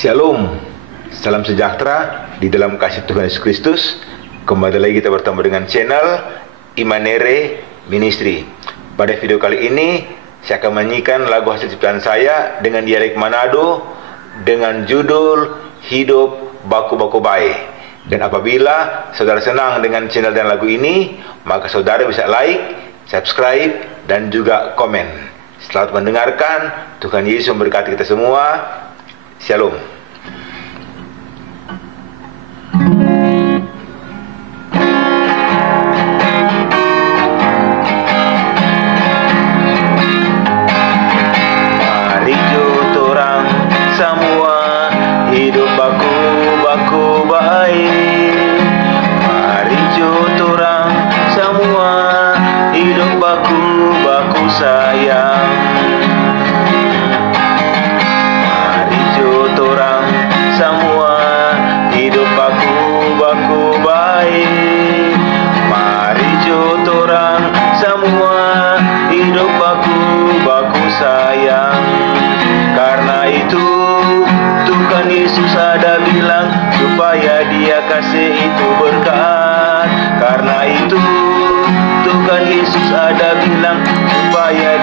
Shalom, salam sejahtera di dalam kasih Tuhan Yesus Kristus. Kembali lagi kita bertemu dengan channel Imanere Ministry. Pada video kali ini saya akan menyanyikan lagu hasil ciptaan saya dengan dialek Manado dengan judul Hidup Baku-Baku Bae. Dan apabila saudara senang dengan channel dan lagu ini, maka saudara bisa like, subscribe, dan juga komen. Selamat mendengarkan. Tuhan Yesus memberkati kita semua. Shalom. Mari jo torang semua hidup baku-baku baik. Mari jo torang semua hidup baku-baku sayang. Semua hidup baku-baku baik. Mari jo torang semua hidup baku-baku sayang. Karena itu Tuhan Yesus ada bilang supaya Dia kasih itu berkat. Karena itu Tuhan Yesus ada bilang supaya